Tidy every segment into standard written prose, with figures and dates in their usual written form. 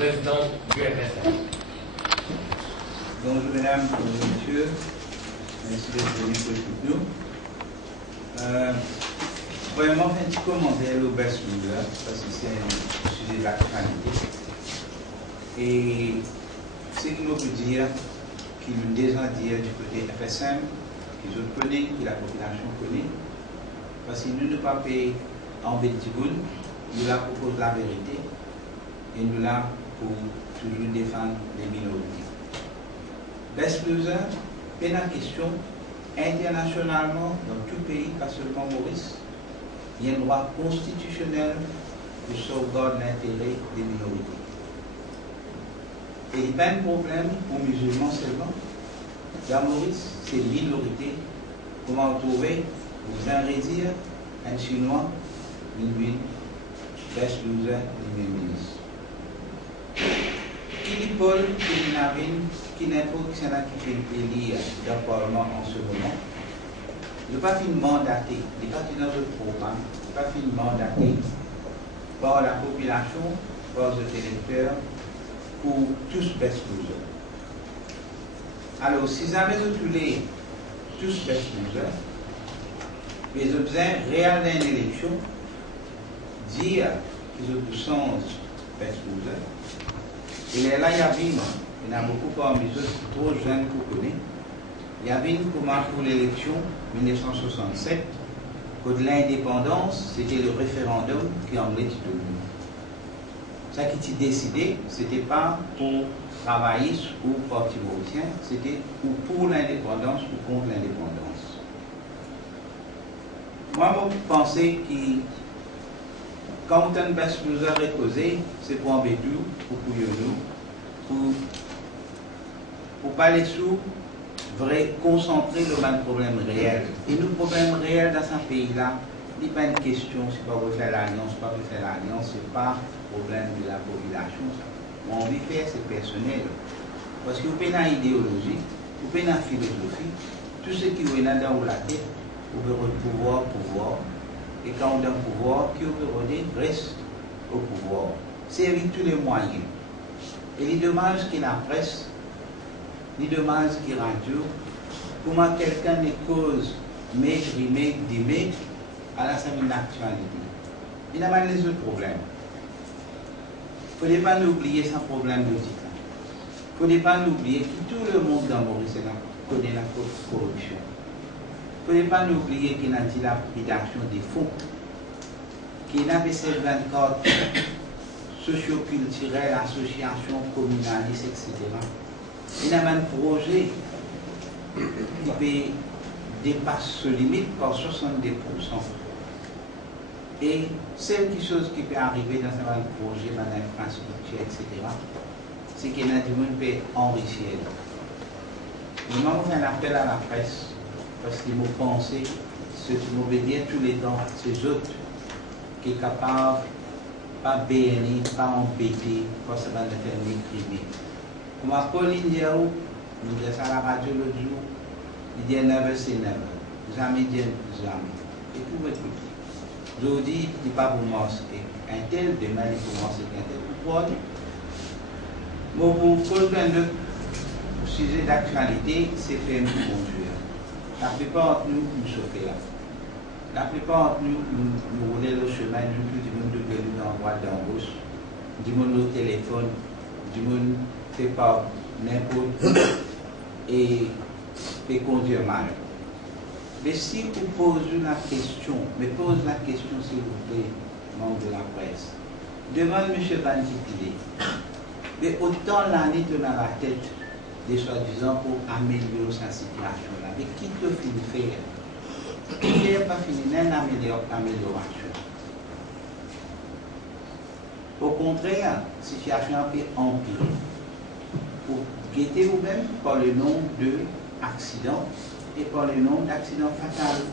président du RSA. Bonjour mesdames, bonjour messieurs, merci d'être venus pour nous. Vraiment, un petit commentaire au best loser, parce que c'est un sujet d'actualité. Et ce qu'il nous peut dire, qu'il nous déjà dire du côté FSM, qu'ils autres connaissent, que la population connaît, parce que nous ne pas payer en Belgique, nous là propose la vérité et nous là pour toujours défendre les minorités. Best loser, c'est la question internationalement dans tout pays, pas seulement Maurice, il y a un droit constitutionnel de sauvegarde l'intérêt des minorités. Et il n'y a pas de problème aux musulmans seulement. Dans Maurice, c'est minorité. Comment trouver, vous en redire, un Chinois, une best loser, une ministre. Qui dit Paul, qui Navine, qui n'importe qui fait élire dans le Parlement en ce moment, il n'est pas fini mandaté, il n'est pas fini dans notre programme, il n'est pas fini mandaté par la population, par les électeurs, pour tous best losers. Alors, si jamais vous voulez tous best losers, mais vous avez réellement une élection, dire qu'ils ont tous best losers. Et là, il y a beaucoup parmi eux trop jeunes pour connaître. Il y avait une comment pour l'élection 1967, que de l'indépendance, c'était le référendum qui en est devenu. Ça qui était décidé, ce n'était pas pour travailler ou parti mauricien, c'était ou pour l'indépendance ou contre l'indépendance. Moi, je pensais que quand un best loser est causé, c'est pour embêter pour nous, pour parler sous, vrai concentrer le même problème réel. Et le problème réel dans ce pays-là, il n'est pas une question, c'est pas vous faire l'alliance, pas vous faire l'alliance, c'est pas le problème de la population. Mon envie de faire, c'est personnel. Parce que vous avez une idéologie, vous avez une philosophie, tout ce qui est dans la tête, vous avez le pouvoir. Et quand on a le pouvoir, qui vous reste au pouvoir. C'est avec tous les moyens. Et les dommages qu'il y a la presse, les dommages qu'il y a la radio, comment quelqu'un ne cause d'aimer à la semaine d'actualité. Il y a pas les autres problèmes. Il ne faut pas oublier ce problème de titre. Il ne faut pas oublier que tout le monde dans Maurice connaît la corruption. Il ne faut pas oublier qu'il y a la dilapidation des fonds, qu'il y a ces 24 socio-culturelles, associations communalistes, etc. Il y a un projet qui dépasse ce limite par 70%. Et c'est quelque chose qui peut arriver dans un projet, dans l'infrastructure, etc. C'est qu'il y a du monde qui peut enrichir. Moi, je fais un appel à la presse, parce qu'ils m'ont pensé, ce qui m'ont dire tous les temps, ces autres qui sont capables, pas bénir, pas embêter, pas se faire crimer. Comme à Pauline Diaou, nous disons ça à la radio l'autre jour, il dit never say never, jamais dire jamais. Et tout va tout. Aujourd'hui, il n'est pas pour mosquer un tel, demain il faut mosquer un tel. Pourquoi? Bon, pour le sujet d'actualité, c'est faire nous conduire. La plupart de nous, nous choquons là. La plupart de nous, nous roulons le chemin, nous, tout le monde de dans droite, dans gauche, du monde au téléphone, du monde fait pas n'importe et fait conduire mal. Mais si vous posez la question, s'il vous plaît, membre de la presse, demande M. Banjipile, mais autant l'année dans la tête des soi-disant pour améliorer sa situation là, mais qui te finit faire? Il n'est pas fini une amélioration. Au contraire, la situation a pu empirer. Pour guetter vous-même par le nombre d'accidents et par le nombre d'accidents fatals.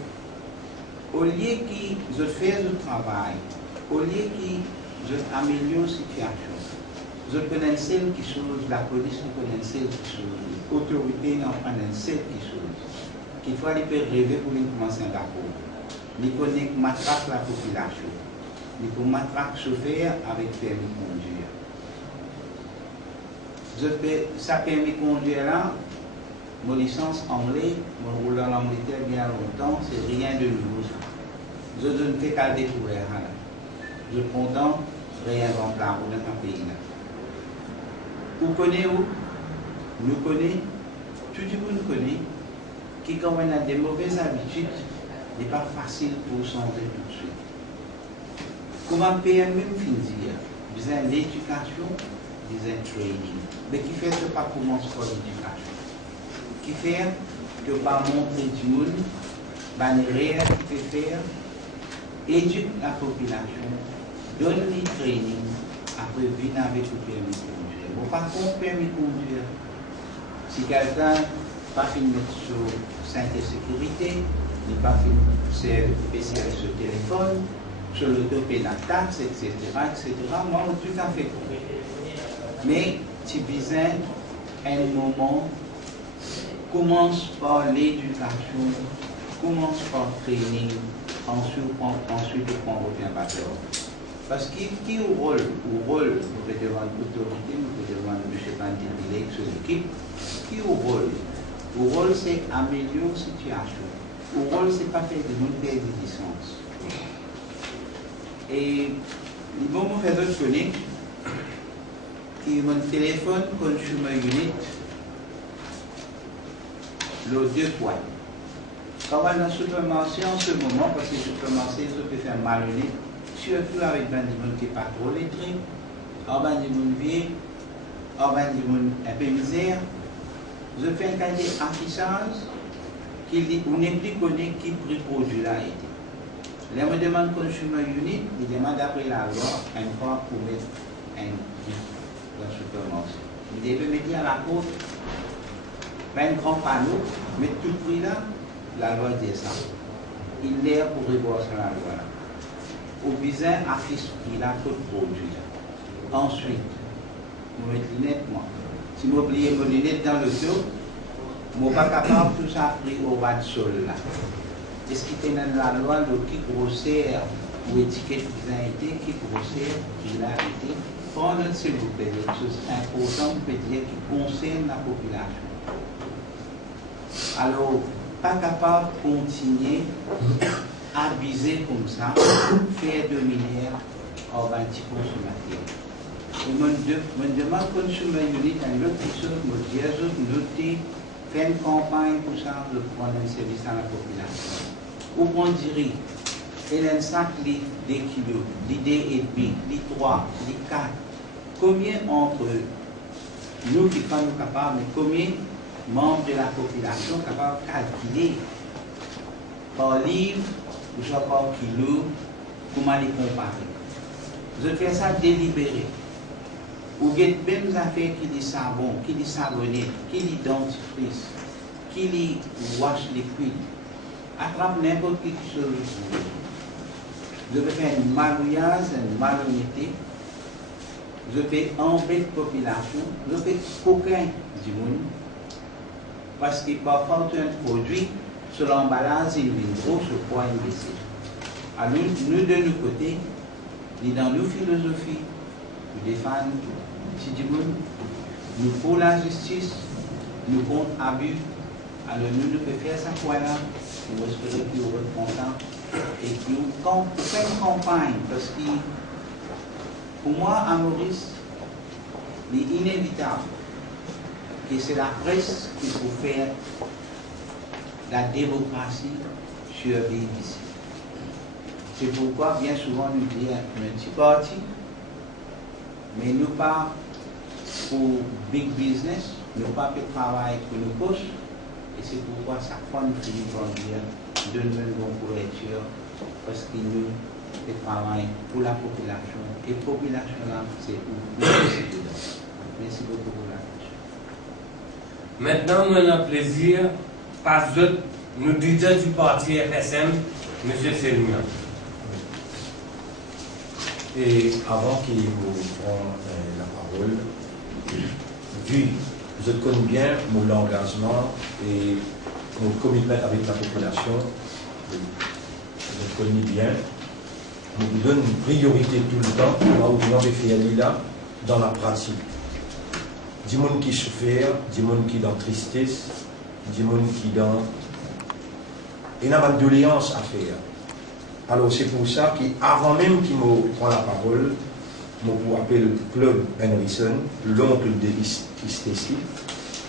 Au lieu qu'ils fassent le travail, au lieu qu'ils améliorent la situation, ils connaissent quelque chose, la police connaît quelque chose, l'autorité en connaît quelque chose. Qu'il faut aller rêver pour commencer un rapport. Il faut matraquer la population. Il faut matraquer chauffeur avec permis de conduire. Ça permet de conduire là, mon licence anglais, mon roule en Angleterre bien longtemps, c'est rien de nouveau. Je ne fais qu'à découvrir. Je suis content de réinventer la roue dans un pays là. Vous connaissez où? Nous connaissons, tout le monde connaît, qui quand on a des mauvaises habitudes, n'est pas facile pour changer tout de suite. Comment PM même finir? Vous avez l'éducation, vous avez le training. Mais qui fait que pas commencer par l'éducation? Qui fait que pas montrer du monde, les réels qui fait faire, éduque la population, donne les training, après venir avec le permis de conduire. Bon, par contre, permis de conduire, si quelqu'un n'a pas fini de mettre sur santé sécurité, n'est pas fini de spécial sur le téléphone, sur l'autopénataxe, etc., moi, tout à fait compris. Mais, tu besoin un moment, commence par l'éducation, commence par le training, ensuite on revient par terre. Parce qu'il y a un rôle, vous pouvez demander l'autorité, vous pouvez demander M. Bandit sur l'équipe, qui est au rôle? Le rôle, c'est améliorer la situation. Le rôle, c'est pas faire de monde perdre des licences. Et il va me faire d'autres connaître qui mon téléphone consumer unit le 2 points. Quand on va dans le supermarché en ce moment, parce que le supermarché, ça peut faire malhonnête, surtout avec des gens qui n'est pas trop lettrés, des gens vieux, des gens un peu misère. Je fais un cahier d'affichage qui dit on n'est plus connu qui prix produit là été. Là, on demande consumer unit, il demande après la loi un fois pour mettre un prix dans le supermarché. Il devait mettre à la côte, pas un grand panneau, mettre tout le prix là, la loi dit ça. Il est pour revoir sur la loi là. Au besoin affiche prix là, tout produit là. Ensuite, vous mettez nettement. Si vous oubliez vos lunettes dans le dos, vous n'êtes pas capable de tout ça pris au bas de sol là. Est-ce qu'il y a dans la loi le qui grossière ou étiquette qui a été, qui grossière, qui a été? Prenez s'il vous plaît des choses importantes, peut dire qui concernent la population. Alors, pas capable de continuer à abuser comme ça, faire dominer un petit consommateur. Je me demande consumer unit un autre chose, me dire, noter, faire une campagne pour ça, de prendre un service à la population. Ou on dirait, il y a un sac de kilos, d'idées et demi, les 3, les 4. Combien entre nous qui sommes capables, mais combien membres de la population capables de calculer par livre ou soit par kilo, comment les comparer? Je fais ça délibéré. Ou il y a même des affaires qui disent savon, qui disent savonné, qui disent dentifrice, qui disent wash liquide. Attrape n'importe quelle chose. Je vais faire une malouillage, une malhonnêteté. Je vais embêter la population. Je vais coquin du monde. Parce que parfois, un produit, sur l'emballage, il vient gros, sur le poids, il baisse. Alors, nous, de notre côté, dans nos philosophies, nous défendons si du monde, nous pour la justice, nous contre abus. Alors, nous devons faire ça quoi là, nous espérons qu'ils vont être contents et qu'ils vont faire une campagne. Parce que, pour moi, à Maurice, il est inévitable que c'est la presse qui faut faire la démocratie sur le pays ici. C'est pourquoi, bien souvent, nous disons un petit parti, mais nous pas pour big business, nous pas pour travailler pour nos poches, et c'est pourquoi chaque fois nous finissons par dire donne-nous une bonne couverture, parce que nous travaillons pour la population, et la population là, c'est où nous. Merci beaucoup pour la question. Maintenant, nous avons le plaisir, parce que nous disons du parti FSM, M. Selmian. Et avant qu'il vous prenne la parole, vu que je connais bien mon engagement et mon commitment avec la population, je connais bien, je vous donne une priorité tout le temps, là où vous l'avez fait aller là, dans la pratique. du monde qui souffre, du monde qui est dans tristesse, du monde qui est dans... Et n'a pas de doléance à faire. Alors c'est pour ça qu'avant même qu'il me prend la parole, je vous appelle Claude Henrison, l'oncle de Stacy,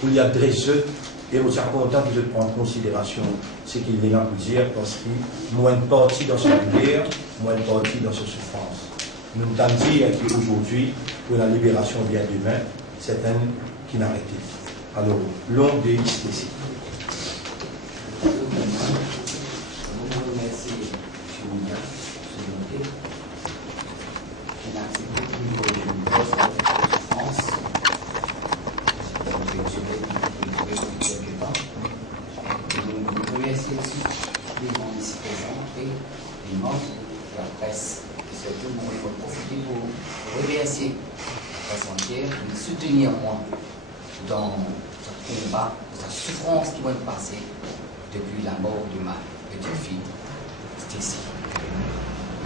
pour lui adresser, et je suis content que je prenne en considération ce qu'il est là pour dire, parce qu'il moins une partie dans sa douleur, moins une partie dans sa souffrance. Nous entendons dire qu'aujourd'hui, pour la libération vient demain, c'est un qui n'a arrêté. Alors, l'oncle de Stacy. De soutenir moi dans ce combat, dans sa souffrance qui va me passer depuis la mort de ma petite fille, Stacy.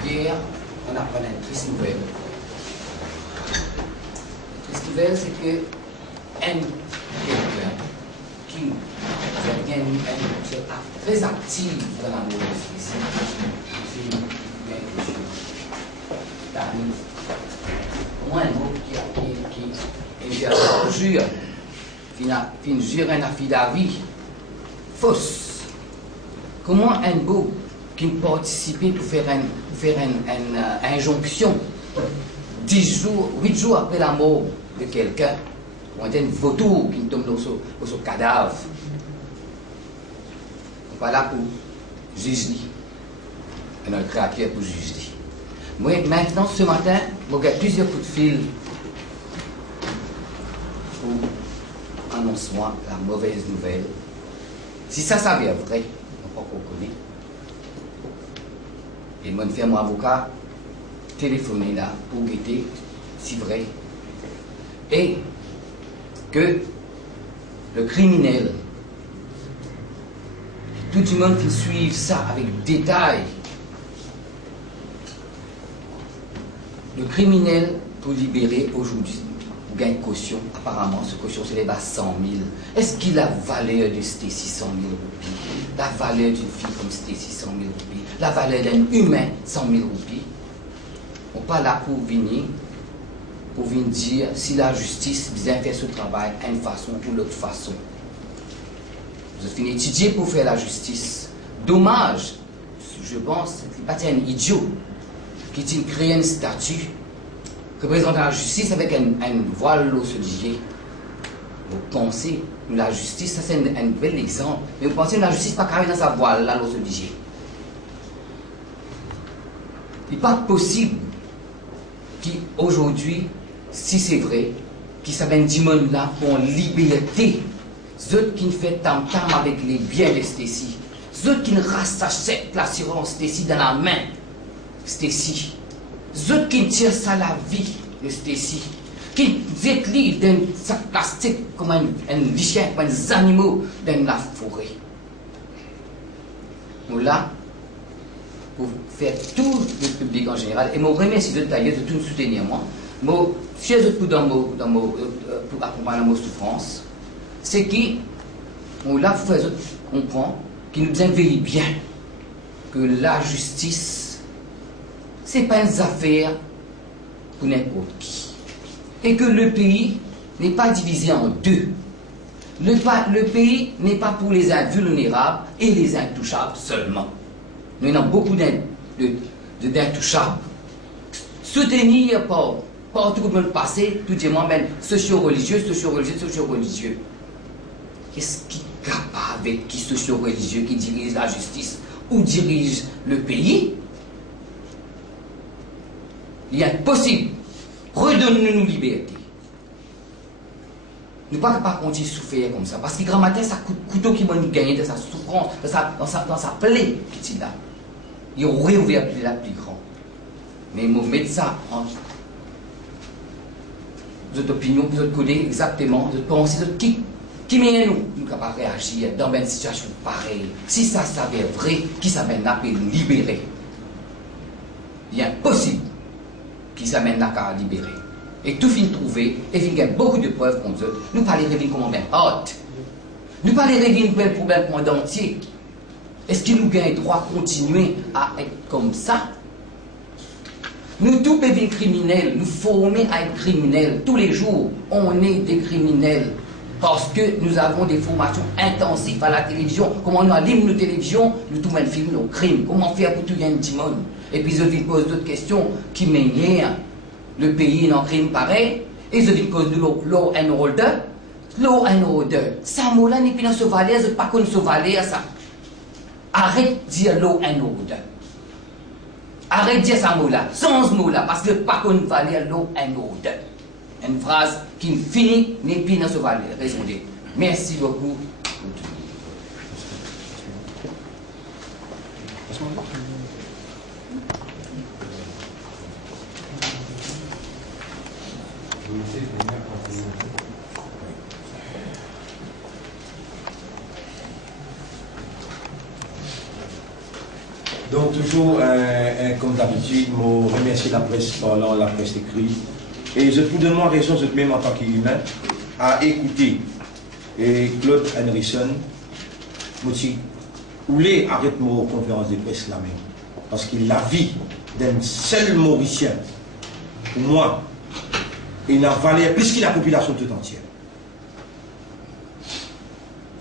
Hier, on apprenait une triste nouvelle. La triste nouvelle, c'est que quelqu'un qui est très actif dans l'amour de Stacy, une fille bien Dani, au moins un mot qui jure, qui jure un affidavit fausse. Comment un beau qui participe pour faire une injonction 8 jours après la mort de quelqu'un, ou un vautour qui tombe dans son cadavre. On n'est pas là pour juger. On a le créateur pour juger. Moi, maintenant, ce matin, je regarde plusieurs coups de fil pour annoncer la mauvaise nouvelle. Si ça s'avère vrai, on ne peut pas qu'on connaît. Et moi, je fais mon avocat téléphoner là pour guetter si vrai. Et que le criminel, tout le monde qui suit ça avec détail, le criminel pour libérer aujourd'hui, pour gagner caution, apparemment ce caution s'élève à 100 000. Est-ce qu'il a la valeur de Stacy 100 000 roupies? La valeur d'une fille comme Stacy 100 000 roupies? La valeur d'un humain 100 000 roupies? On n'est pas là pour venir dire si la justice vient faire ce travail à une façon ou l'autre façon. Vous avez fini étudier pour faire la justice. Dommage, je pense, c'est pas un idiot qui crée une statue représentant la justice avec un voile au solier. Vous pensez que la justice, ça c'est un bel exemple, mais vous pensez que la justice pas carré dans sa voile là au solier. Il n'est pas possible qu'aujourd'hui, si c'est vrai, qu'il s'appelle Dimon là pour liberté, ceux qui ne fait tam-tam avec les biens de Stacy, ceux qui ne rassachètent l'assurance Stacy dans la main, Stacy, ceux qui tirent ça la vie de Stacy, qui détlient d'un sac plastique comme un chien, comme un animal dans la forêt. Nous là, pour faire tout le public en général, et je remercie d'ailleurs de tout nous soutenir moi, je suis pour accompagner nos souffrances, c'est qui, là, vous faites comprendre, qui nous veillent bien que la justice, ce n'est pas une affaire pour n'importe qui. Et que le pays n'est pas divisé en deux. Le pays n'est pas pour les invulnérables et les intouchables seulement. Nous avons beaucoup d'intouchables. Soutenir par tout le passé, tout le monde, même socio-religieux. Qu'est-ce qui est capable avec qui socio-religieux qui dirige la justice ou dirige le pays? Il est impossible. Redonnez-nous nos libertés. Nous ne pouvons pas continuer à souffrir comme ça. Parce que grand matin, ça coûte couteau qui va nous gagner de sa souffrance, dans sa plaie qui est là. Il aurait ouvert la plus grande. Mais nous mettons ça en votre opinion, votre côté exactement, de penser qui met nous capables de réagir dans une situation pareille. Si ça s'avère vrai, qui s'amène à nous libérer. Il est impossible qui s'amène à libérer. Et tout fin trouvé, et fin gagne beaucoup de preuves contre eux. Nous parlons de comment même hot. Nous parlons de problème pour le monde entier. Est-ce qu'il nous gagne droit de continuer à être comme ça? Nous tous devenons criminels, nous formons à être criminels. Tous les jours, on est des criminels. Parce que nous avons des formations intensives à la télévision. Comment nous allume nos télévisions, nous tout même filmer nos crimes. Comment faire pour tout gagner un petit monde? Et puis je vais poser d'autres questions qui mènent le pays dans un crime pareil. Et je vais poser law and order. Law and order. Ça, mot-là, n'est pas dans ce valet, je ne sais pas qu'on se valait ça. Arrête de dire law and order. Arrête de dire ça mot-là, sans ce mot-là, parce que pas qu'on valait law and order. Une phrase qui finit n'est plus dans ce valet. Répondez. Merci beaucoup. Donc toujours, comme d'habitude, je remercie la presse parlant, la presse écrite. Et je vous donne raison, je même en tant qu'humain, à écouter Claude Henrison. Je voulais arrêter ma conférence de presse là même. Parce que la vie d'un seul Mauricien, pour moi, il n'a valeur plus que la population tout entière.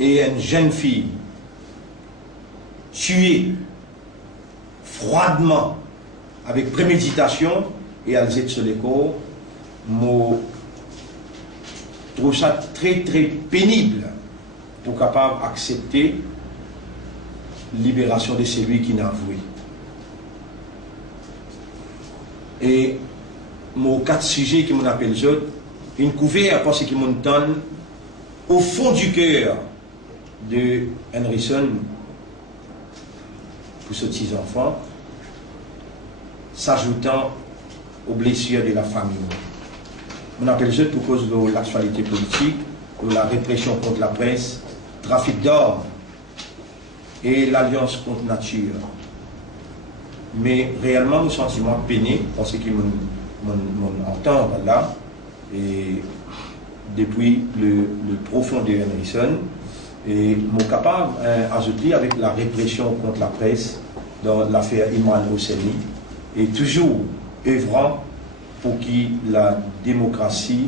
Et une jeune fille tuée froidement, avec préméditation, et elle jette sur les corps, je trouve ça très très pénible pour capable accepter la libération de celui qui n'a avoué. Et mon quatre sujets qui m'appelle une couverture parce qu'il m'ont donné au fond du cœur de Henrison pour ces petits enfants, s'ajoutant aux blessures de la famille. On appelle ça pour cause de l'actualité politique, de la répression contre la presse, trafic d'armes et l'alliance contre nature. Mais réellement, le sentiment peiné, parce qu'il m'entend là, et depuis le profond de Henrison, et mon capable d'ajouter avec la répression contre la presse dans l'affaire Imran Hosseini, et toujours œuvrant pour que la démocratie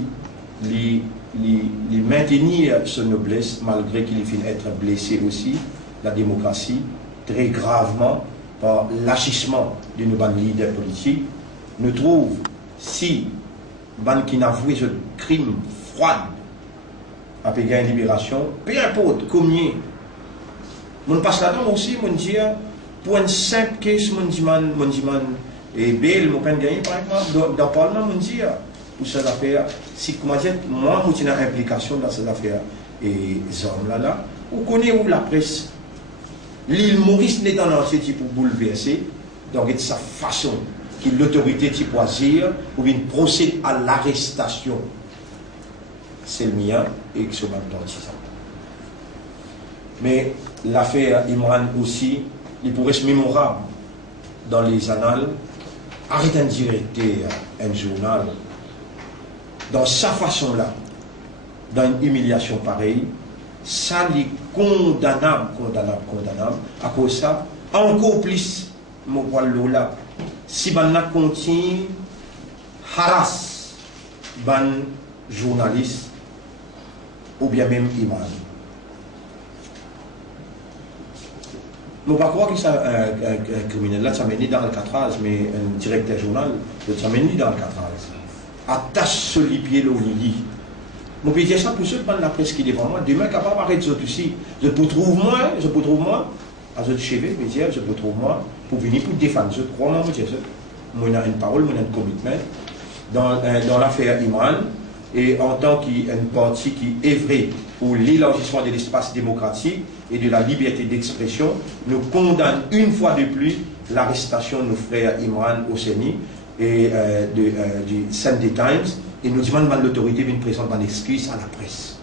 maintenir sa noblesse, malgré qu'il finisse être blessé aussi, la démocratie, très gravement, par l'agissement de nos leaders politiques, nous trouve, si qui n'a avoué ce crime froid, après gagner une libération, peu importe combien, on passe là-dedans aussi, on dit, pour une simple question, on dit, et Belle, mon père gagné par exemple, dans le Parlement, on dit, pour cette affaire, si moi, j'ai une implication dans cette affaire, et ces hommes-là, on connaît où la presse, l'île Maurice n'est dans un type pour bouleverser, donc de sa façon, que l'autorité type choisir, ou bien procède à l'arrestation. C'est le mien, et que c'est même partisan. Mais l'affaire Imran aussi, il pourrait être mémorable dans les annales. Arrête un directeur, un journal, dans sa façon-là, dans une humiliation pareille, ça est condamnable. À cause de ça, encore plus, mon poil là, si on continue, harasse ban journaliste, ou bien même Imran. Je ne peux pas croire que c'est un criminel. Là, ça mène ni dans le Alcatraz, mais un directeur journal, ça mène ni dans le Alcatraz. Attache sur les pieds, l'eau, Lili. Je peux dire ça pour ceux qui prennent la presse qui est devant moi. Demain, capable d'arrêter ça aussi. Je peux trouver moi, à ce chevet, je peux trouver moi, pour venir pour défendre. Je crois, moi, je dis ça. Moi, j'ai une parole, moi, j'ai un commitment. Dans l'affaire Imran, et en tant qu'une partie qui œuvrait pour l'élargissement de l'espace démocratique et de la liberté d'expression, nous condamnons une fois de plus l'arrestation de nos frères Imran Hosseini et du Sunday Times, et nous demandons à l'autorité d'une présente en excuse à la presse.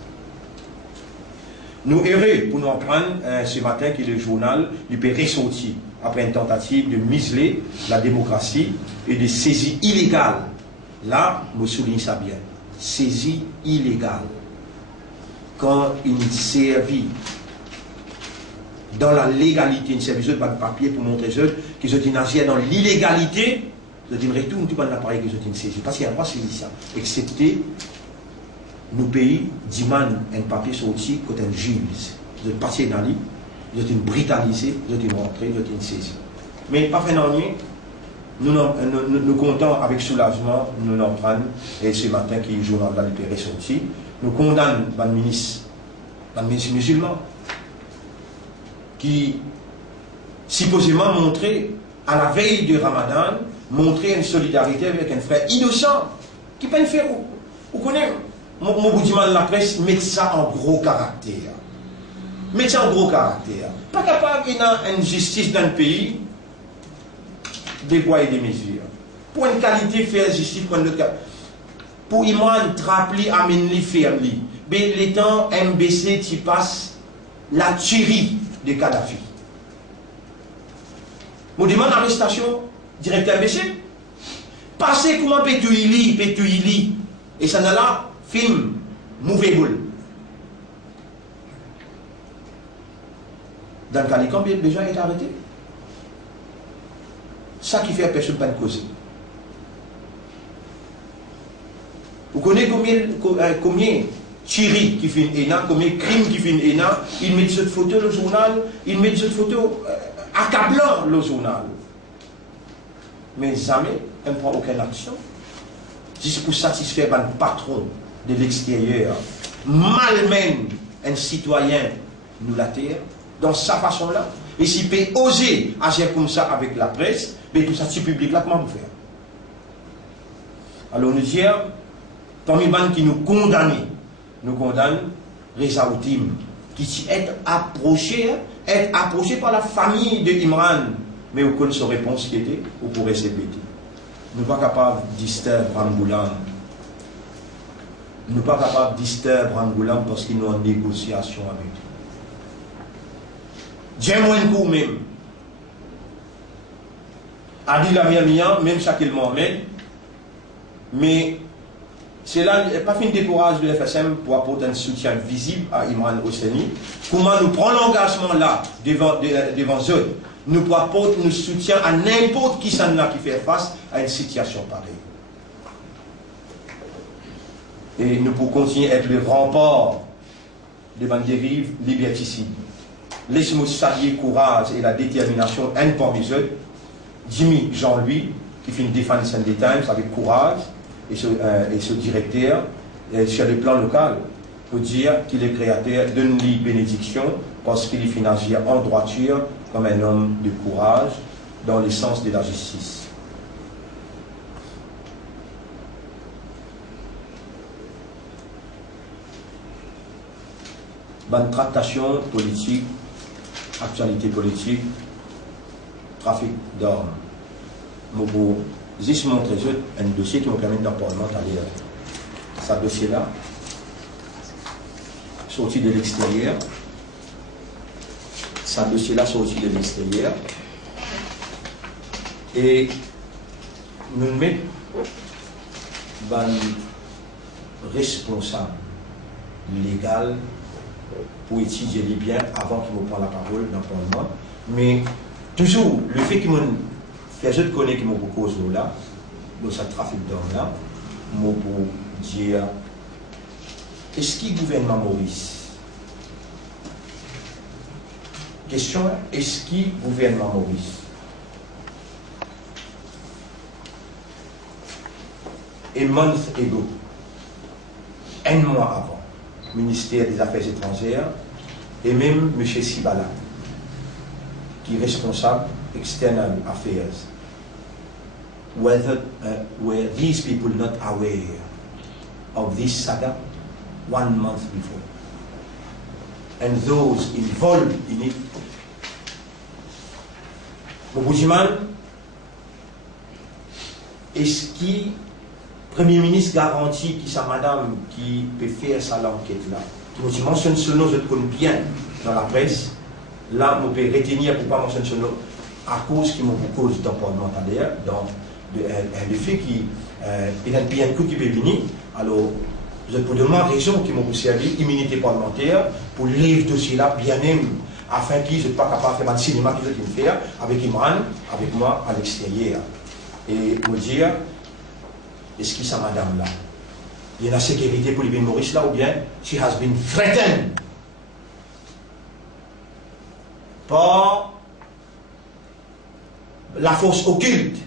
Nous heureux pour nous apprendre ce matin que le journal lui peut ressortir après une tentative de museler la démocratie et de saisie illégale Là, je souligne ça bien. Saisie illégale. Quand il servit dans la légalité, il servit pas de papier pour montrer qu'ils ont nagé dans l'illégalité, ils ont retourne tout l'appareil qu'ils ont saisi. Parce qu'il n'y a pas saisi ça. Excepté nos pays, diman un papier sorti côté un juge. Ils ont passé dans l'île, ils ont britannisé, ils ont rentré, ils ont saisi. Mais pas fait rien. Nous comptons avec soulagement, nous en prenons, et ce matin qui est le journal de l'Ipéré sorti, nous condamnons le ministre musulman, qui supposément montrait, à la veille du Ramadan, montrer une solidarité avec un frère innocent, qui peut faire. Vous connaissez, mon boudiman de la presse, met ça en gros caractère. Met ça en gros caractère. Pas capable d'une justice dans le pays, des voies et des mesures. Pour une qualité, faire justice pour un autre cas. Pour Iman, trapli, amène-li, ferme-li. Mais les temps, MBC, tu passes la tuerie de Kadhafi. On demande l'arrestation, directeur MBC. Passez comment Pétouili. Et ça n'a là, film, mauvais boule. Dans le cas, combien de gens sont arrêtés? Ça qui fait personne pas de causer. Vous connaissez combien tueries qui fait une ENA, combien de crimes qui fait une ENA, ils mettent cette photo le journal, ils mettent cette photo accablant le journal. Mais jamais, elle ne prend aucune action. Juste pour satisfaire un patron de l'extérieur, malmène un citoyen nous la terre, dans sa façon-là. Et s'il peut oser agir comme ça avec la presse, mais tout ça, c'est public là, comment vous faire? Alors nous disons, parmi les gens qui nous condamnent Reza Outim, qui est approché par la famille de Imran, mais vous connaissez sa réponse qui était, vous pourrez se répéter. Nous ne sommes pas capables de disturber Rangoulan. Nous ne sommes pas capables de disturber Rangoulan parce qu'ils ont une négociation avec eux. J'aime moins coup même. Adil Amiamian, même Shakil Mohamed, mais c'est là, pas fin de décourage de l'FSM pour apporter un soutien visible à Imran Hosseini. Comment nous prenons l'engagement là, devant eux, nous pouvons apporter un soutien à n'importe qui s'en a qui fait face à une situation pareille. Et nous pouvons continuer à être le rempart devant des dérives liberticides. Laisse-moi saluer le courage et la détermination un parmi eux. Jimmy Jean-Louis, qui fait une défense des Times avec courage, et ce directeur, sur le plan local, pour dire qu'il est créateur d'une bénédiction, parce qu'il est financier en droiture, comme un homme de courage, dans le sens de la justice. Bonne tractation politique, actualité politique, trafic d'armes. Je vais juste montrer un dossier qui me permet d'en parler à l'air. Ce dossier-là, sorti de l'extérieur. Ce dossier-là, sorti de l'extérieur. Et nous mettons un responsable légal pour étudier les biens avant qu'il me prenne la parole dans le Parlement. Mais toujours, le fait qu'il me fait, je connais qu'il me cause là, dans ce trafic d'hommes là, je peux dire, est-ce qu'il gouvernement Maurice? Question, est-ce qu'il gouvernement Maurice? Et month ago, un mois avant, ministère des Affaires étrangères, et même M. Sibala, qui est responsable external affairs, were these people not aware of this saga 1 month before? And those involved in it, Boboujiman, est-ce qu'il Premier ministre garantit qui sa madame qui peut faire ça l'enquête là. Je mentionne ce nom, je le connais bien dans la presse. Là, je peux retenir pour pas mentionner ce nom à cause qui me cause d'empoisonnement d'ailleurs, dans le fait il y a bien coup qui peut venir. Alors, je peux demander raison qui m'ont servi, immunité parlementaire, pour lire ce dossier-là bien même, afin qu'ils ne soient pas capables de faire le cinéma qu'ils veulent faire avec Imran, avec moi à l'extérieur. Et me dire, est-ce que ça, madame là, il y a la sécurité pour les Maurice là, ou bien she has been threatened par la force occulte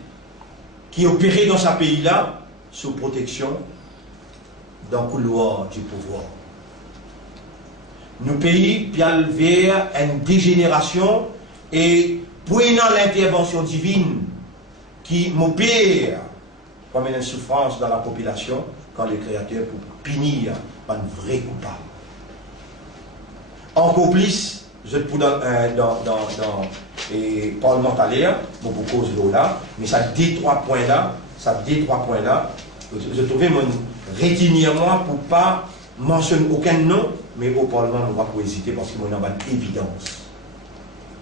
qui opérait dans ce pays-là sous protection d'un couloir du pouvoir. Nos pays pialent vers une dégénération et prenant l'intervention divine qui m'opère comme une souffrance dans la population quand le Créateur pour punir un vrai coupable. Encore plus, je peux dans le parlementaire, beaucoup de causes là, mais ça dit trois points là, je trouvais mon retenir moi pour pas mentionner aucun nom, mais au Parlement, on va pas hésiter parce qu'on a une évidence.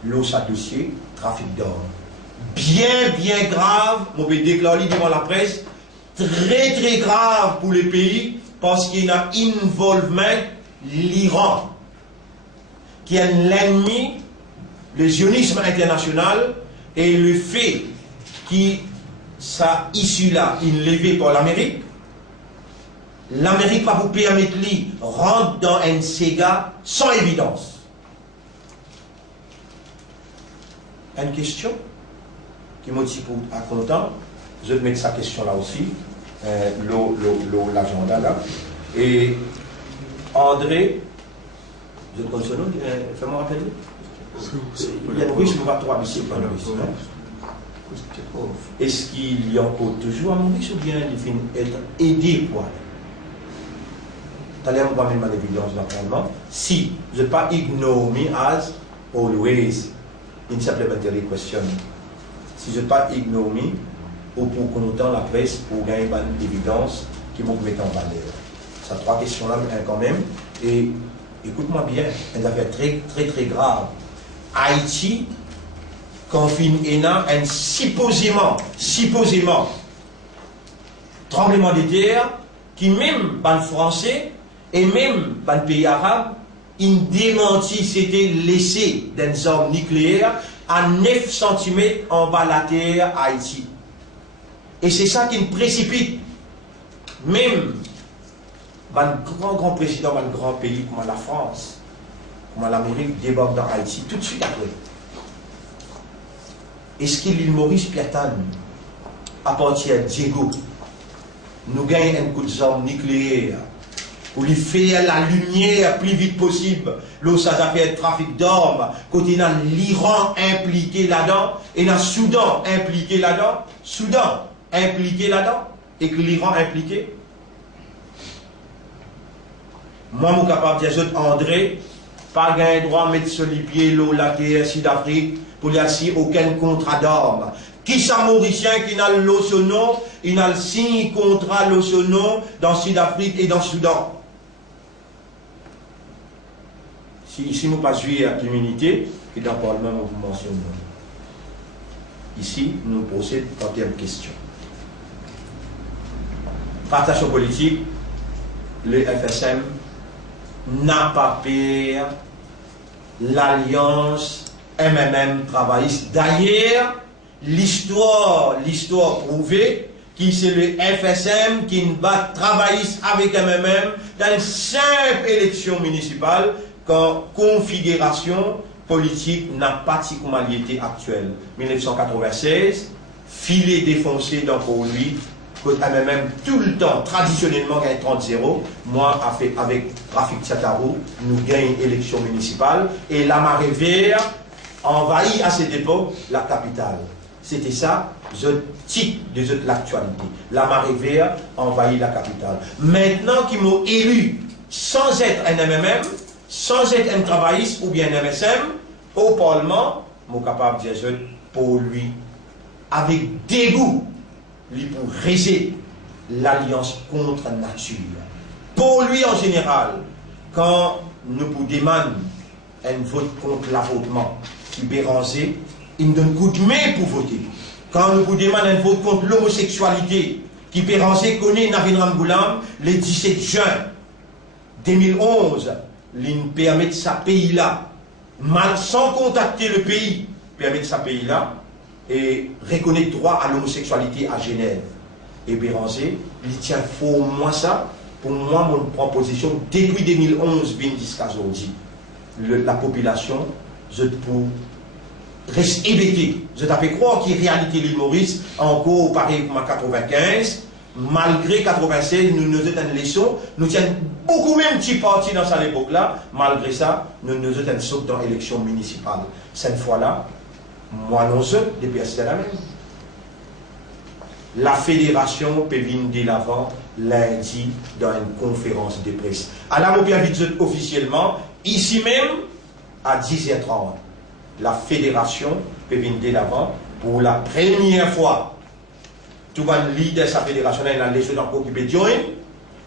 L'eau, ça dossier, trafic d'or. Bien grave, on peut déclarer devant la presse, très grave pour le pays parce qu'il y a involvement l'Iran, qui est l'ennemi, le sionisme international, et le fait que ça issue là, il levé par l'Amérique. L'Amérique va vous permettre de rentrer dans un Sega sans évidence. Une question qui m'a dit pour à content, je vais mettre sa question là aussi, l'agenda là. Et André, je te connais son nom, fais-moi rappeler. Il y a Maurice, il va trois ici, pas Maurice. Est-ce qu'il y a encore toujours à Maurice ou bien il finit être aidé pour aller? T'allais me voir même en évidence naturellement. Si je ne pas ignore me as always in supplementary question. Si je ne pas ignore me ou pour qu'on entende la presse pour gagner une évidence qui vont mettre en valeur. Ça trois questions là quand même. Et écoute-moi bien, une affaire très grave. Haïti confine un supposément tremblement de terre qui même dans le français et même dans le pays arabe, il démentit c'était laissé d'un arme nucléaire à 9 cm en bas de la terre Haïti. Et c'est ça qui nous précipite. Même un grand président d'un grand pays comme la France, comme l'Amérique, débarque dans Haïti tout de suite après. Est-ce que l'île Maurice Piatane, à partir de Diego, nous gagnons un coup de arme nucléaire pour lui faire la lumière plus vite possible, là ça a fait trafic d'armes, côté dans l'Iran impliqué là-dedans, et dans le Soudan impliqué là-dedans, et que l'Iran impliqué. Moi, je suis capable de dire, André, pas gain droit de mettre sur les pieds l'eau, la terre, Sud-Afrique, pour y avoir aucun contrat d'armes. Qui sont Mauricien qui n'a l'eau sur nom, il n'a le signe contrat l'eau sur nom dans Sud-Afrique et dans le Soudan. Si nous pas jouer à l'immunité, et dans le Parlement, nous mentionnons. Ici, nous posons en termes de questions. Partage politique, le FSM n'a pas peur l'alliance MMM travailliste. D'ailleurs, l'histoire prouvée que c'est le FSM qui ne bat travailliste avec MMM dans une simple élection municipale quand configuration politique n'a pas de communalité actuelle. 1996, filet défoncé dans pour lui, que MMM tout le temps, traditionnellement, gagne 30-0. Moi, avec Rafik Tchatarou, nous gagnons élection municipale et la marée verte envahit à cette époque la capitale. C'était ça, je tique de l'actualité. La marée verte envahit la capitale. Maintenant qu'ils m'ont élu sans être un MMM, sans être un travailliste ou bien un MSM, au Parlement, je suis capable de dire pour lui, avec dégoût, lui pour raiser l'alliance contre nature. Pour lui en général, quand nous vous demandons un vote contre l'avortement, qui il nous donne coup de main pour voter. Quand nous vous demandons un vote contre l'homosexualité, qui Béranger connaît Navin Goulam le 17 juin 2011, il permet de sa pays là, mal sans contacter le pays, permet de sa pays là, et reconnaît droit à l'homosexualité à Genève. Et Béranger, il tient pour moi ça, pour moi, mon proposition, depuis 2011, jusqu'à aujourd'hui, la population, je pour reste hébété. Je t'avais croire qu'il y a réalité l'île Maurice, encore pareil comme en 95, malgré 96, nous nous avons une leçon, nous tiennent beaucoup même petits partis dans cette époque-là, malgré ça, nous nous avons une saute dans l'élection municipale. Cette fois-là, moi non seul, depuis c'était la même. La fédération peut venir de l'avant lundi dans une conférence de presse. À la officiellement, ici même, à 10h30. La fédération peut venir de l'avant pour la première fois. Tout le leader de sa fédération a les gens qui peuvent joindre.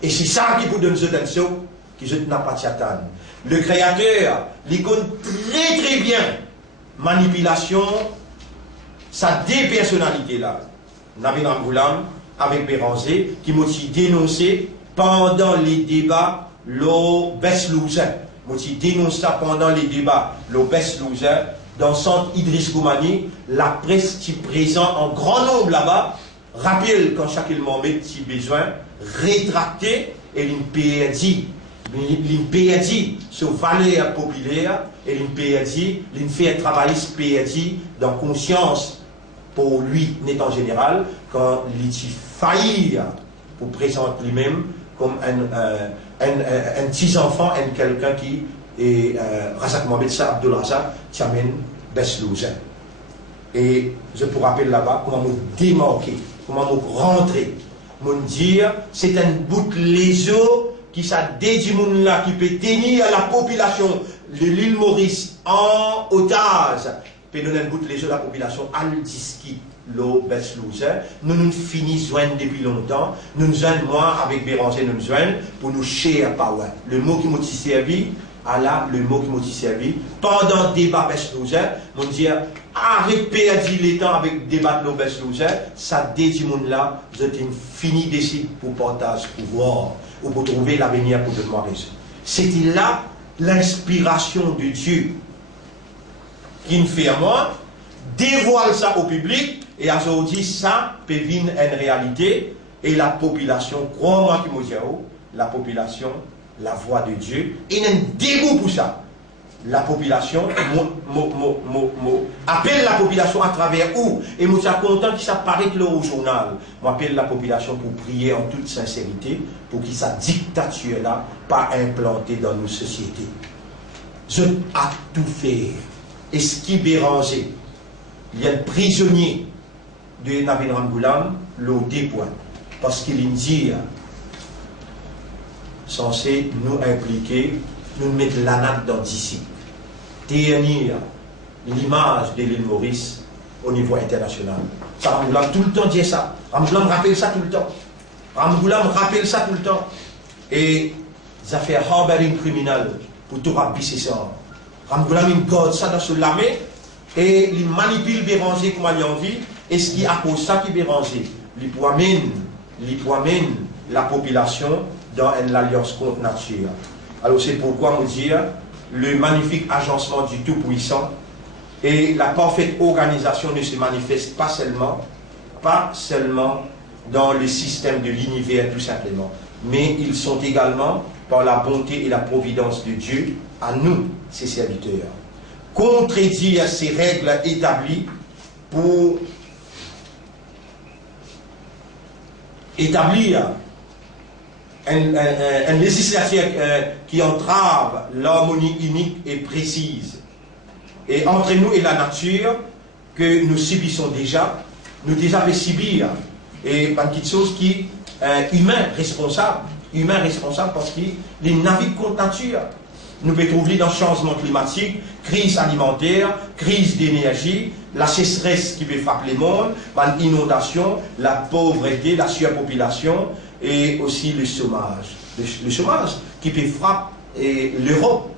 Et c'est ça qui vous donne ce tension qui je n'a pas de Le créateur, il connaît très très bien manipulation, sa dépersonnalité là. Navin Goulam avec Béranger qui m'a dénoncé pendant les débats le best loser. M'a dénoncé ça pendant les débats le best loser dans le centre Idriss Goumani. La presse qui est présente en grand nombre là-bas rappelle quand chaque moment si besoin rétracter et une PRD. Une PRD sur valeur populaire et une PRD, une fait travailler ce PRD dans conscience. Pour lui, net en général, quand il faillit pour présenter lui-même comme un petit enfant, quelqu'un qui est Razak Mohamed Sa Abdul Razak, Tiamen Beslouzen. Et je vous rappelle là-bas comment nous démarquer, comment nous rentrer, nous dire c'est un bout de léso qui ça dédie là qui peut tenir la population de l'île Maurice en otage. Puis nous avons goûté les la population al disque l'eau best loser. Nous nous finissons joindre depuis longtemps. Nous nous joignons, moi avec Béranger, nous nous joignons pour nous share power. Le mot qui m'a servi, le mot qui m'a servi, pendant le débat best loser, nous dire arrêtez à dire les temps avec le débat de l'eau best loser, ça dédie monde là, vous êtes fini décide pour partage pouvoir ou pour trouver l'avenir pour donner raison. C'était là l'inspiration de Dieu qui me fait à moi, dévoile ça au public, et aujourd'hui, ça peut venir une réalité, et la population, crois-moi qui me dit, la population, la voix de Dieu, il y a un dégoût pour ça. La population, appelle la population à travers où, et je suis content que ça paraît au journal, je appelle la population pour prier en toute sincérité, pour que sa dictature-là, pas implantée dans nos sociétés. Je a tout fait. Et ce qui Béranger, il y a un prisonnier de Navin Goulam, le déploie, parce qu'il dit censé nous impliquer, nous mettre la nappe dans d'ici, tenir l'image de l'île Maurice au niveau international. Ça, Ramgoulam tout le temps dit ça. Ramgoulam rappelle ça tout le temps. Ramgoulam rappelle ça tout le temps. Et ça fait harboring criminel pour tout rapisser ça. Ramgoulam il garde ça dans ce lamé et il manipule Béranger comme il a envie. Et ce qui a pour ça qui Béranger, il amène la population dans une alliance contre nature. Alors c'est pourquoi on dit le magnifique agencement du Tout-Puissant et la parfaite organisation ne se manifeste pas seulement dans le système de l'univers tout simplement, mais ils sont également par la bonté et la providence de Dieu à nous, ses serviteurs. Contredire ces règles établies pour établir une législation qui entrave l'harmonie unique et précise. Et entre nous et la nature, que nous subissons déjà, nous déjà fait subir. Et pas quelque chose qui est humain responsable parce qu'il navigue contre nature. Nous pouvons trouver dans le changement climatique, crise alimentaire, crise d'énergie, la sécheresse qui peut frapper le monde, l'inondation, la pauvreté, la surpopulation et aussi le chômage. Le chômage qui peut frapper l'Europe.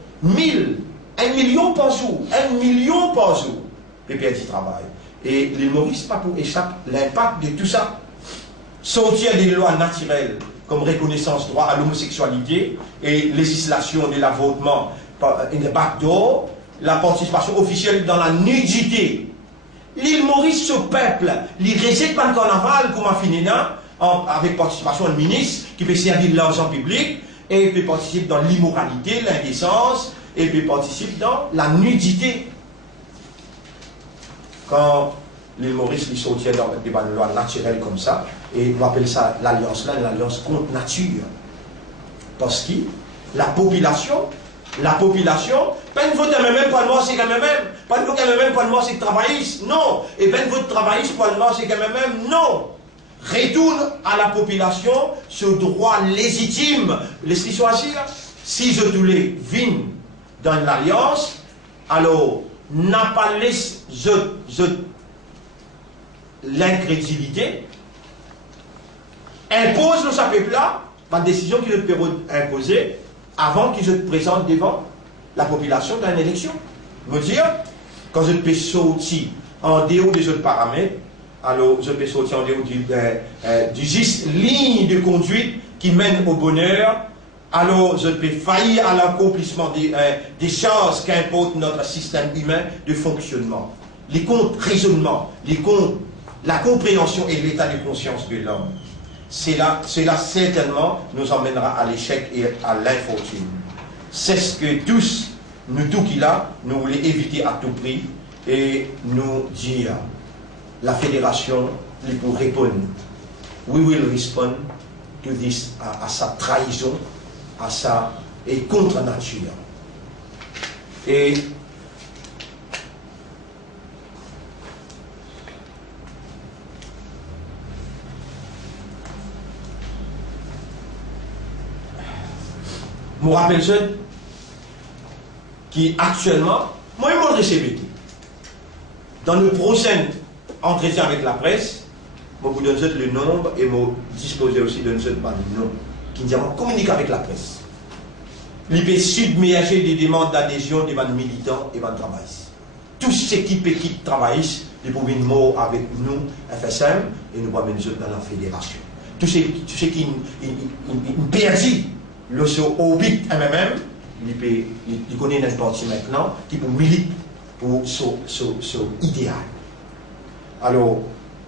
1 million par jour, 1 million par jour, peut perdre du travail. Et l'île Maurice, pas pour échapper l'impact de tout ça. sortir des lois naturelles comme reconnaissance droit à l'homosexualité et législation de l'avortement in the back door, la participation officielle dans la nudité. L'île Maurice, ce peuple, il réside pas le carnaval comme un Finina, avec participation de ministre qui peut servir de l'argent public et peut participer dans l'immoralité, l'indécence et peut participer dans la nudité. Quand l'île Maurice lui sortit dans des lois naturelles comme ça, et on appelle ça l'alliance là, l'alliance contre nature. Parce que la population, pas une vote même pour le mort, c'est quand même, pas une vote même pour le mort, c'est travailliste, non. Et pas une vote travailliste pour le mort, c'est quand même, non. Retourne à la population ce droit légitime. Laissez choisir. Si je voulais vivre dans l'alliance, alors n'a pas laissé l'incrédulité, impose le peuple là, par décision qu'il peut imposer avant qu'il se présente devant la population dans une élection. Je veux dire, quand je peux sortir en dehors des autres paramètres, alors je peux sortir en dehors du juste ligne de conduite qui mène au bonheur, alors je peux faillir à l'accomplissement des choses qu'importe notre système humain de fonctionnement. Les comptes raisonnements, la compréhension et l'état de conscience de l'homme. Cela certainement nous emmènera à l'échec et à l'infortune. C'est ce que tous, nous tous qui là, nous voulons éviter à tout prix et nous dire, la fédération, il pour répondre, we will respond to this, à sa trahison, à sa et contre nature. Et je me rappelle ceux qui actuellement, moi je m'en CBT. Dans le prochain entretien avec la presse, je vous donne le nombre et je dispose aussi de ce nom qui dit communique avec la presse. Il peut submerger des demandes d'adhésion des militants et des travaillistes. Tous ceux qui travaillent, ils peuvent venir mort avec nous, FSM, et nous pouvons venir dans la fédération. Tous ceux qui perdent le orbite MMM, il connaît notre parti maintenant, qui peut militer pour ce idéal. Alors,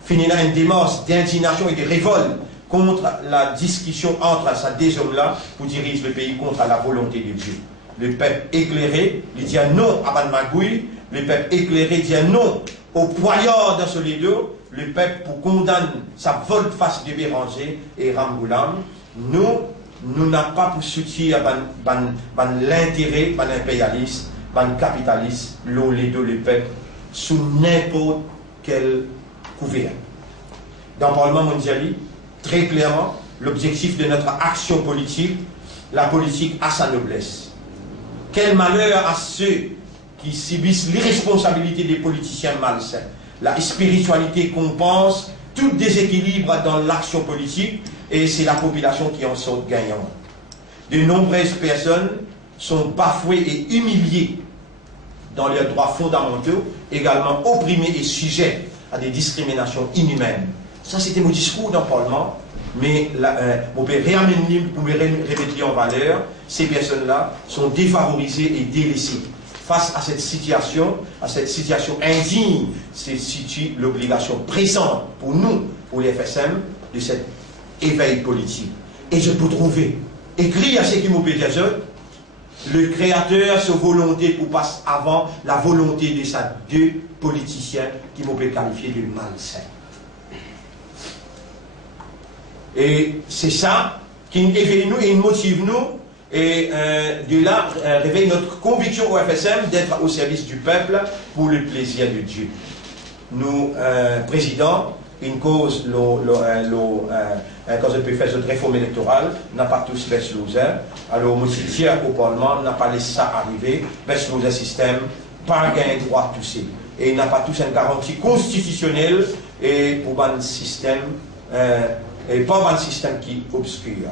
finir une démarche d'indignation et de révolte contre la discussion entre ces deux hommes-là pour diriger le pays contre la volonté de Dieu. Le peuple éclairé, il dit non à Ban Magouille, le peuple éclairé dit non au poignard dans ce lido, le peuple pour condamner sa volte-face de Béranger et Ramboulam. Nous n'avons pas pour soutenir l'intérêt, l'impérialiste, le capitaliste, le peuple, sous n'importe quel couvert. Dans le Parlement mondial, très clairement, l'objectif de notre action politique, la politique a sa noblesse. Quel malheur à ceux qui subissent l'irresponsabilité des politiciens malsains. La spiritualité compense tout déséquilibre dans l'action politique et c'est la population qui en sort gagnante. De nombreuses personnes sont bafouées et humiliées dans leurs droits fondamentaux, également opprimées et sujets à des discriminations inhumaines. Ça, c'était mon discours dans le Parlement, mais on peut réamener, pour me répéter en valeur, ces personnes-là sont défavorisées et délaissées. Face à cette situation indigne, c'est situe l'obligation présente pour nous, pour les FSM, de cet éveil politique. Et je peux trouver, écrit à ce qui m'ont dit, le créateur, sa volonté pour passer avant la volonté de ces deux politiciens qui m'ont qualifié de malsains. Et c'est ça qui éveille nous et motive nous, et de là réveille notre conviction au FSM d'être au service du peuple pour le plaisir de Dieu. Nous, président, une cause, quand je peux faire cette réforme électorale, n'a pas tous les losers. Alors, moi, je tiens au Parlement, n'a pas laissé ça arriver, parce que le système, pas gain droit de toucher. Et il n'a pas tous une garantie constitutionnelle et pour un système, et pas un système qui est obscur.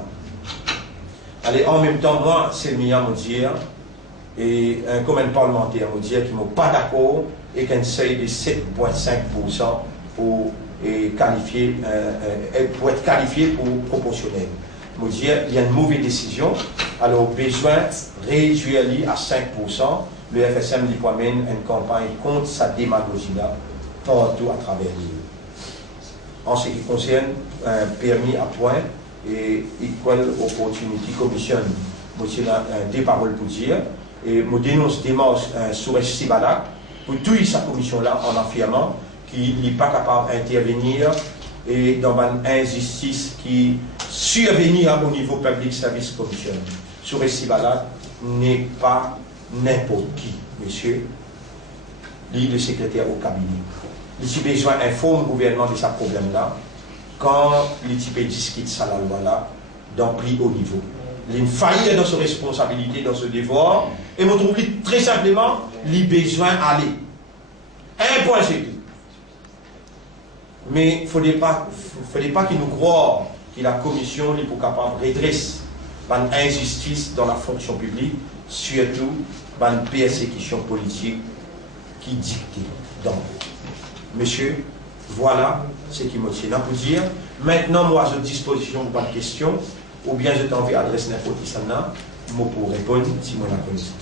Allez, en même temps, moi, c'est le mien à me dire, et comme un parlementaire à me dire qui ne sont pas d'accord et qu'un seuil de 7,5% pour et qualifié, pour être qualifié pour proportionnel. Je dis, il y a une mauvaise décision, alors besoin de réduire à 5%. Le FSM lui promène une campagne contre sa démagogie là, partout à travers l'île. En ce qui concerne permis à point et Equal Opportunity Commission, je des paroles pour dire, et je dénonce démarche sur Sibala pour toute sa commission là en affirmant qu'il n'est pas capable d'intervenir et dans une injustice qui survenir au niveau Public Service Commission. Sur Sibala n'est pas n'importe qui, monsieur, le secrétaire au cabinet. Il a besoin d'informer le gouvernement de ce problème-là quand il discute ça la loi là d'un plus haut niveau. Il a une faillite dans ses responsabilités, dans ce devoir, et je trouve très simplement, il a besoin d'aller. Un point c'est tout. Mais il ne faudrait pas qu'il nous croie que la commission est pour capable de redresser une injustice dans la fonction publique, surtout une persécution politique qui dicte dans. Monsieur, voilà ce qui me tient pour dire. Maintenant, moi, je suis à disposition pour pas de questions, ou bien je t'envoie l'adresse n'importe qui ça, pour répondre si moi la connaissance.